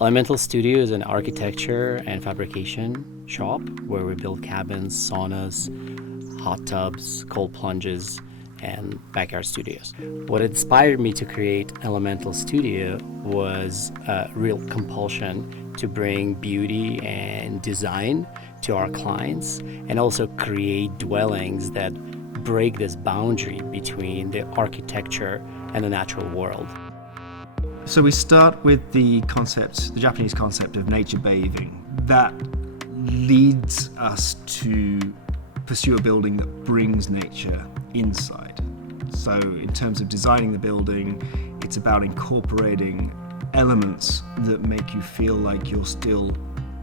ELMNTL Studio is an architecture and fabrication shop where we build cabins, saunas, hot tubs, cold plunges, and backyard studios. What inspired me to create ELMNTL Studio was a real compulsion to bring beauty and design to our clients and also create dwellings that break this boundary between the architecture and the natural world. So we start with the Japanese concept of nature bathing. That leads us to pursue a building that brings nature inside. So in terms of designing the building, it's about incorporating elements that make you feel like you're still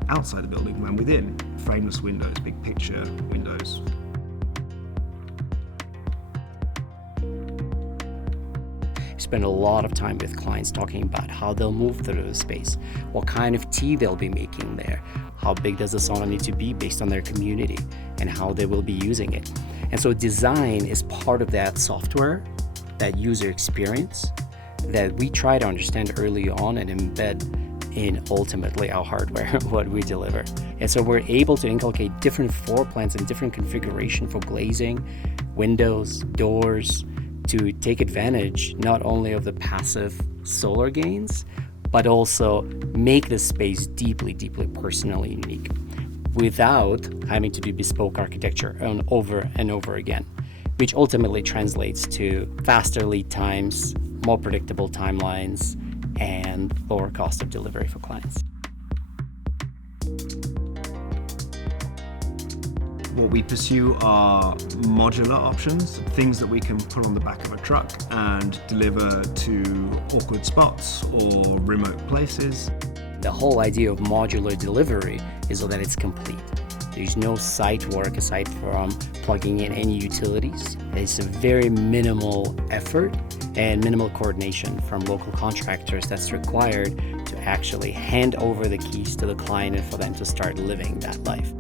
outside the building when within. Frameless windows, big picture windows. Spend a lot of time with clients talking about how they'll move through the space, what kind of tea they'll be making there, how big does the sauna need to be based on their community, and how they will be using it. And so design is part of that software, that user experience that we try to understand early on and embed in ultimately our hardware, what we deliver. And so we're able to inculcate different floor plans and different configuration for glazing, windows, doors, to take advantage not only of the passive solar gains, but also make the space deeply, deeply personally unique without having to do bespoke architecture over and over again, which ultimately translates to faster lead times, more predictable timelines, and lower cost of delivery for clients. What we pursue are modular options, things that we can put on the back of a truck and deliver to awkward spots or remote places. The whole idea of modular delivery is so that it's complete. There's no site work aside from plugging in any utilities. It's a very minimal effort and minimal coordination from local contractors that's required to actually hand over the keys to the client and for them to start living that life.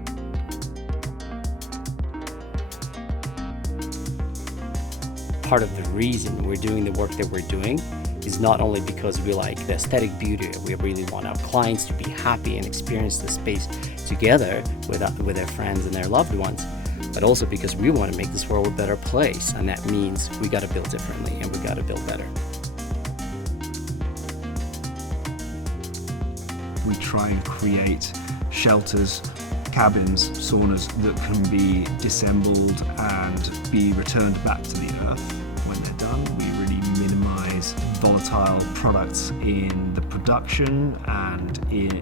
Part of the reason we're doing the work that we're doing is not only because we like the aesthetic beauty, we really want our clients to be happy and experience the space together with their friends and their loved ones, but also because we want to make this world a better place, and that means we got to build differently and we got to build better. We try and create shelters, cabins, saunas that can be disassembled and be returned back to the earth when they're done. We really minimize volatile products in the production, and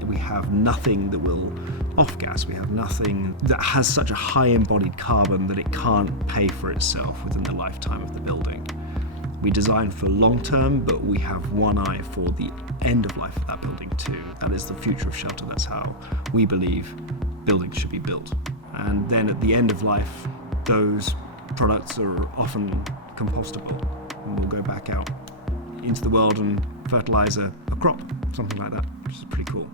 we have nothing that will off-gas. We have nothing that has such a high embodied carbon that it can't pay for itself within the lifetime of the building. We design for long term, but we have one eye for the end of life of that building too. That is the future of shelter. That's how we believe buildings should be built. And then at the end of life, those products are often compostable and will go back out into the world and fertilize a crop, something like that, which is pretty cool.